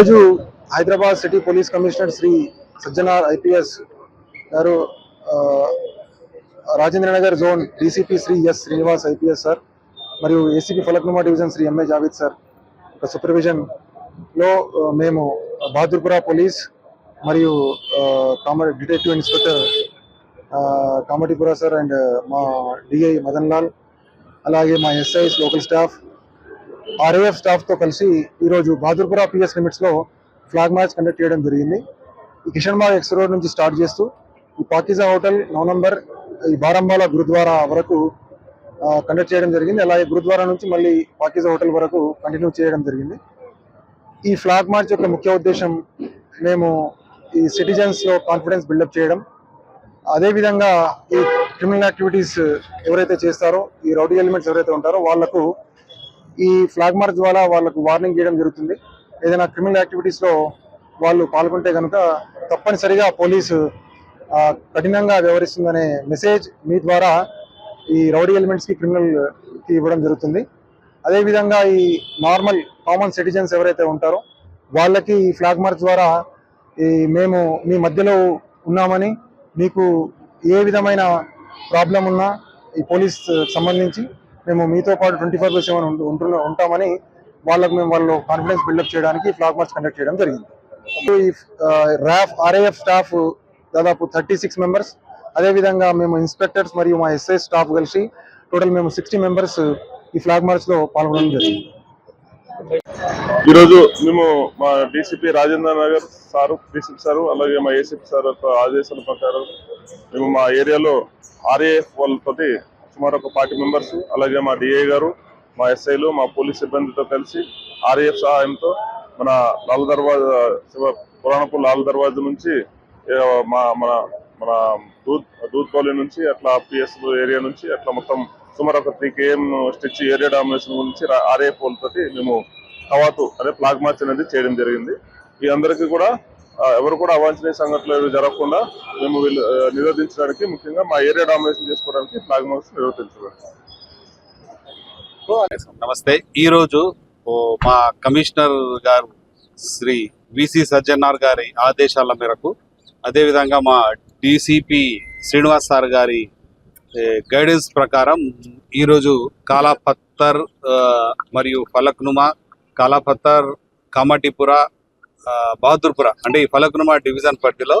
ఈరోజు Hyderabad city police commissioner Shri Sajjanar IPS గారు, Rajendranagar zone DCP Shri S Srinivas IPS sir మరియు ACP Falaknuma division Shri MA Javed sir supervision లో మేము బహదూర్పురా పోలీస్ మరియు detective inspector Kamatipura sir and మా డిఐ మదన్ లాల్, అలాగే మా ఎస్ఐస్, లోకల్ స్టాఫ్, ఆర్ఏఎఫ్ స్టాఫ్తో కలిసి ఈరోజు బహదూర్పురా పిఎస్ లిమిట్స్లో ఫ్లాగ్ మార్చ్ కండక్ట్ చేయడం జరిగింది. ఈ కిషన్ బాగ్ ఎక్స్ రోడ్ నుంచి స్టార్ట్ చేస్తూ ఈ పాకిజా హోటల్ 9 నంబర్ ఈ బారంబాలా గురుద్వారా వరకు కండక్ట్ చేయడం జరిగింది. అలాగే గురుద్వారా నుంచి మళ్ళీ పాకిజా హోటల్ వరకు కంటిన్యూ చేయడం జరిగింది. ఈ ఫ్లాగ్ మార్చ్ యొక్క ముఖ్య ఉద్దేశం మేము ఈ సిటిజన్స్లో కాన్ఫిడెన్స్ బిల్డప్ చేయడం, అదేవిధంగా ఈ క్రిమినల్ యాక్టివిటీస్ ఎవరైతే చేస్తారో, ఈ రౌడీ ఎలిమెంట్స్ ఎవరైతే ఉంటారో వాళ్లకు ఈ ఫ్లాగ్ మార్చ్ ద్వారా వాళ్ళకు వార్నింగ్ చేయడం జరుగుతుంది. ఏదైనా క్రిమినల్ యాక్టివిటీస్లో వాళ్ళు పాల్గొంటే కనుక తప్పనిసరిగా పోలీసు కఠినంగా వ్యవహరిస్తుందనే మెసేజ్ మీ ద్వారా ఈ రౌడీ ఎలిమెంట్స్కి, క్రిమినల్కి ఇవ్వడం జరుగుతుంది. అదేవిధంగా ఈ నార్మల్ కామన్ సిటిజన్స్ ఎవరైతే ఉంటారో వాళ్ళకి ఈ ఫ్లాగ్ మార్చ్ ద్వారా మేము మీ మధ్యలో ఉన్నామని, మీకు ఏ విధమైన ప్రాబ్లం ఉన్నా ఈ పోలీస్ సంబంధించి మేము మీతో పాటు 24/7 ఉంటామని వాళ్ళు కాన్ఫిడెన్స్ బిల్డప్ చేయడానికి ఫ్లాగ్ మార్చ్ కండక్ట్ చేయడం జరిగింది. ఈ ఆర్ఏఎఫ్ స్టాఫ్ దాదాపు 36 మెంబర్స్, అదేవిధంగా మేము ఇన్స్పెక్టర్స్ మరియు మా ఎస్ఐ స్టాఫ్ కలిసి టోటల్ మేము 60 మెంబర్స్ ఈ ఫ్లాగ్ మార్చ్లో పాల్గొనడం జరిగింది. ఈరోజు మేము మా DCP Rajendra Nagar sir, DCP sir, అలాగే మా ఏసీపీ సార్ యొక్క ఆదేశాల ప్రకారం మేము మా ఏరియాలో ఆర్ఏఎఫ్ వాళ్ళతోటి సుమారు ఒక 40 మెంబర్స్, అలాగే మా డిఐ గారు, మా ఎస్ఐలు, మా పోలీస్ సిబ్బందితో కలిసి ఆర్ఏఎఫ్ సహాయంతో మన లాల్ దర్వాజా పురాణపూర్ లాల్ దర్వాజా నుంచి మన మన దూద్ కాలనీ నుంచి అట్లా పిఎస్ ఏరియా నుంచి అట్లా మొత్తం సుమారు ఒక 3 km స్ట్రెచ్ ఏరియా డామినేషన్ గురించి ఆర్ఏఎఫ్ వాళ్ళతోటి మేము కవాతు అదే ఫ్లాగ్ మార్చ్ అనేది చేయడం జరిగింది. ఈ అందరికీ కూడా ఎవరు కూడా అవాంఛనీయ సంఘటనలు జరగకుండా మేము నిరోధించడానికి, ముఖ్యంగా మా ఏరియా డామినేషన్ చేసుకోవడానికి ఫ్లాగ్ మార్చ్ నిర్వర్తించడానికి. నమస్తే. ఈరోజు మా కమిషనర్ గారు శ్రీ విసి సజ్జనార్ గారి ఆదేశాల మేరకు, అదేవిధంగా మా డిసిపి శ్రీనివాస్ సార్ గారి గైడెన్స్ ప్రకారం ఈరోజు కాలాపత్తర్ మరియు ఫలక్నుమా, కాలాపత్తర్, కామటిపురా, బహదూర్పురా అంటే ఈ ఫలక్నుమా డివిజన్ పరిధిలో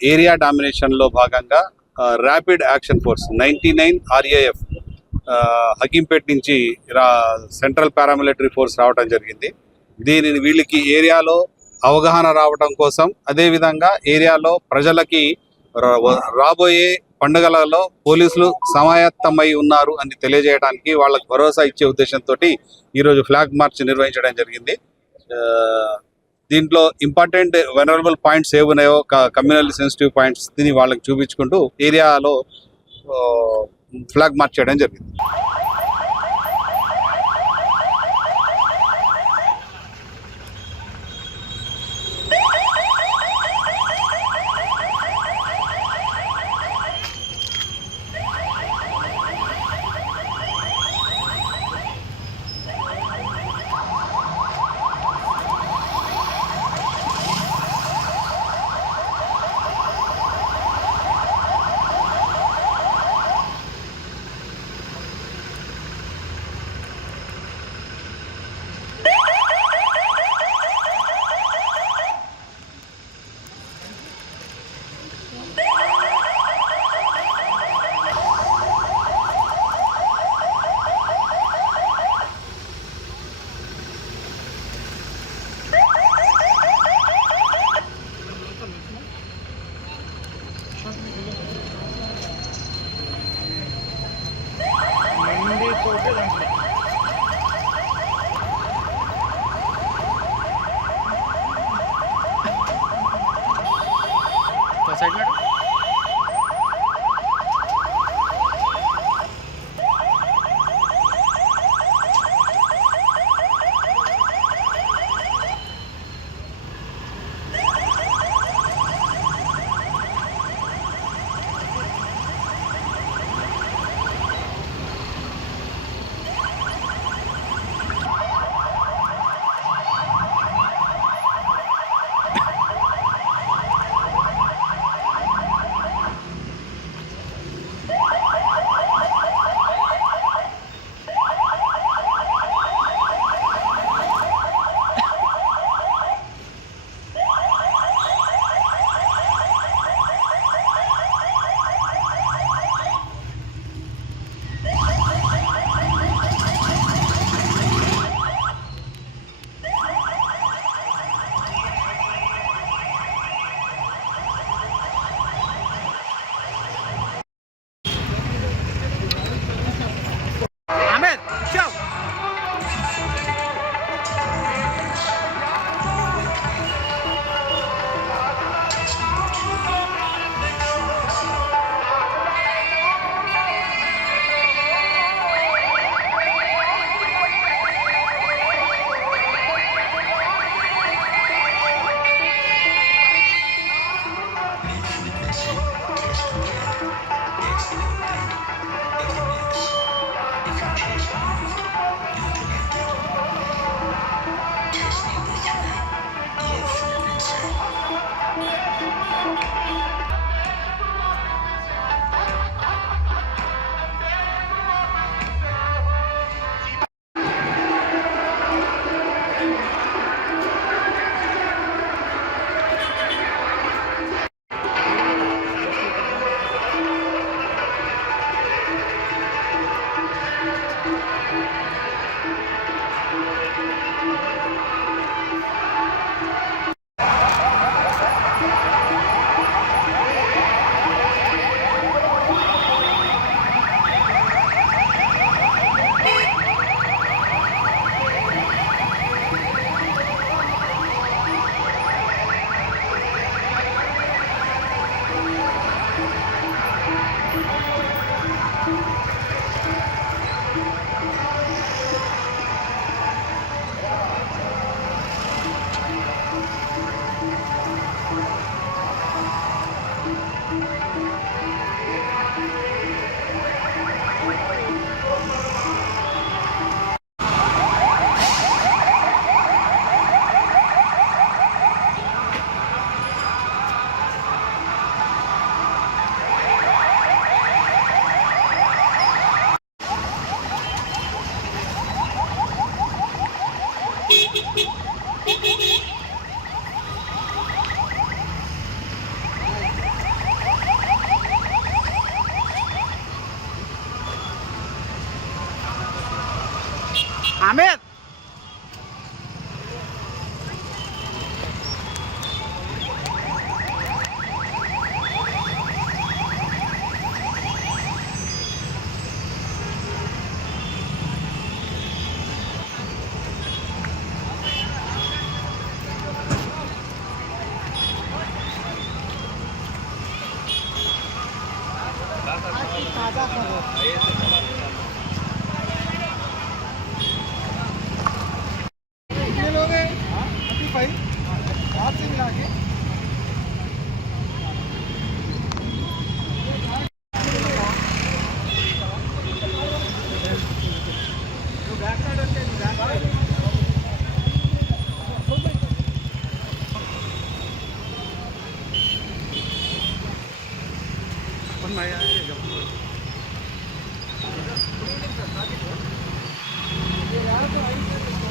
ఏరియా డామినేషన్లో భాగంగా rapid action force 99 RAF Hakimpet నుంచి సెంట్రల్ పారామిలిటరీ ఫోర్స్ రావడం జరిగింది. దీనిని వీళ్ళకి ఏరియాలో అవగాహన రావడం కోసం, అదేవిధంగా ఏరియాలో ప్రజలకి రాబోయే పండుగలలో పోలీసులు సమాయత్తమై ఉన్నారు అని తెలియజేయడానికి వాళ్ళకి భరోసా ఇచ్చే ఉద్దేశంతో ఈరోజు ఫ్లాగ్ మార్చ్ నిర్వహించడం జరిగింది. దీంట్లో ఇంపార్టెంట్ వెనరబుల్ పాయింట్స్ ఏమున్నాయో, కమ్యూనల్ సెన్సిటివ్ పాయింట్స్ దీన్ని వాళ్ళకి చూపించుకుంటూ ఏరియాలో ఫ్లాగ్ మార్చ్ చేయడం జరిగింది. साइड में Ahmed. कितने लोग हैं? 35 रात से मिला के यार तो